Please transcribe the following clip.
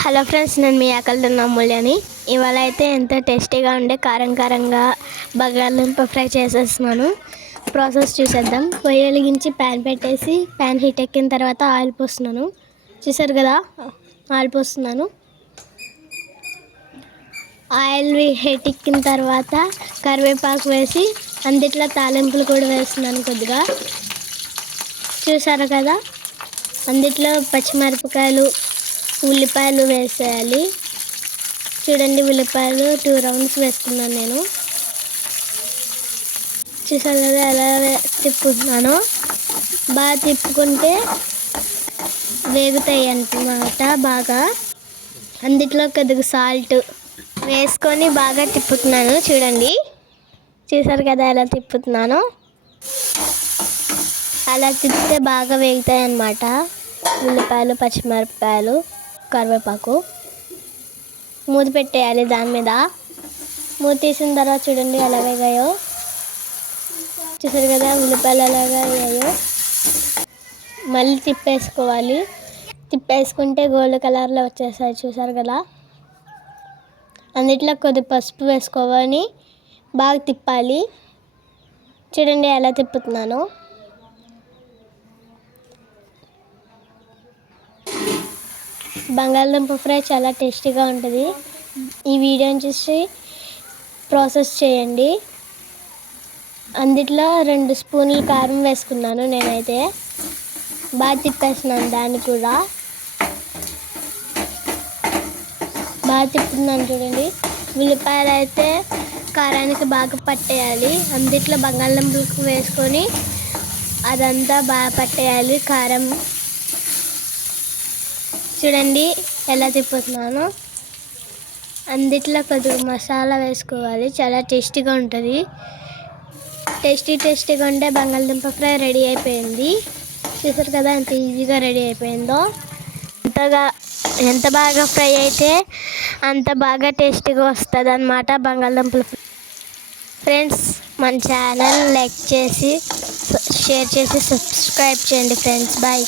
Hello friends నేను మీ ఆకలితో అమూల్యని ఇవాళ అయితే ఎంత టేస్టీగా ఉండే కారం కారంగా బంగాళదుంప ఫ్రై చేసేస్తున్నాను. ప్రాసెస్ చూసేద్దాం. పొయ్యి వెలిగించి ప్యాన్ పెట్టేసి ప్యాన్ హీట్ ఎక్కిన తర్వాత ఆయిల్ పోస్తున్నాను. చూసారు కదా? ఆయిల్ పోస్తున్నాను. ఆయిల్ హీట్ ఎక్కిన తర్వాత కరివేపాకు వేసి అందుట్లో తాలింపులు కూడా వేస్తున్నాను కొద్దిగా. చూసారు కదా? అందుట్లో పచ్చిమిరపకాయలు ఉల్లిపాయలు వేసేయాలి. చూడండి ఉల్లిపాయలు టూ రౌండ్స్ వేసుకున్నాను నేను. చూసారు కదా ఎలా తిప్పుతున్నాను? బాగా తిప్పుకుంటే వేగుతాయి అన్నమాట బాగా. అందుట్లో కొద్దిగా సాల్ట్ వేసుకొని బాగా తిప్పుతున్నాను చూడండి. చూసారు కదా ఎలా తిప్పుతున్నాను? అలా తిప్పితే బాగా వేగుతాయి అన్నమాట. ఉల్లిపాయలు పచ్చిమిరపకాయలు. కరివేపాకు మూత పెట్టేయాలి దాని మీద. మూత తీసిన తర్వాత చూడండి ఎలా వేగాయో. చూసారు కదా ఉల్లిపాయలు ఎలాగా అయ్యాయో మళ్ళీ తిప్పేసుకోవాలి. తిప్పేసుకుంటే గోల్డ్ కలర్లో వచ్చేసాయి చూసారు కదా. అన్నిట్లో కొద్ది పసుపు వేసుకోవాలి. బాగా తిప్పాలి. చూడండి ఎలా తిప్పుతున్నాను. బంగాళదుంప ఫ్రై చాలా టేస్టీగా ఉంటుంది. ఈ వీడియోని చూసి ప్రాసెస్ చేయండి. అందుట్లో రెండు స్పూన్లు కారం వేసుకున్నాను నేనైతే. బాగా తిప్పేస్తున్నాను దాన్ని కూడా. బాగా తిప్పుతున్నాను చూడండి. ఉల్లిపాయలు అయితే కారానికి బాగా పట్టేయాలి. అందుట్లో బంగాళదుంపలకు వేసుకొని అదంతా బాగా పట్టేయాలి. కారం చూడండి ఎలా తిప్పుతున్నాను. అందిట్లో కొద్దిగా మసాలా వేసుకోవాలి చాలా టేస్టీగా ఉంటుంది. టేస్టీ టేస్టీగా ఉంటే బంగాళదుంప ఫ్రై రెడీ అయిపోయింది. చూసారు కదా ఎంత ఈజీగా రెడీ అయిపోయిందో. ఎంతగా ఎంత బాగా ఫ్రై అయితే అంత బాగా టేస్టీగా వస్తుంది అనమాట బంగాళదుంపలు ఫ్రెండ్స్ మన ఛానల్ లైక్ చేసి షేర్ చేసి సబ్స్క్రైబ్ చేయండి ఫ్రెండ్స్. బాయ్.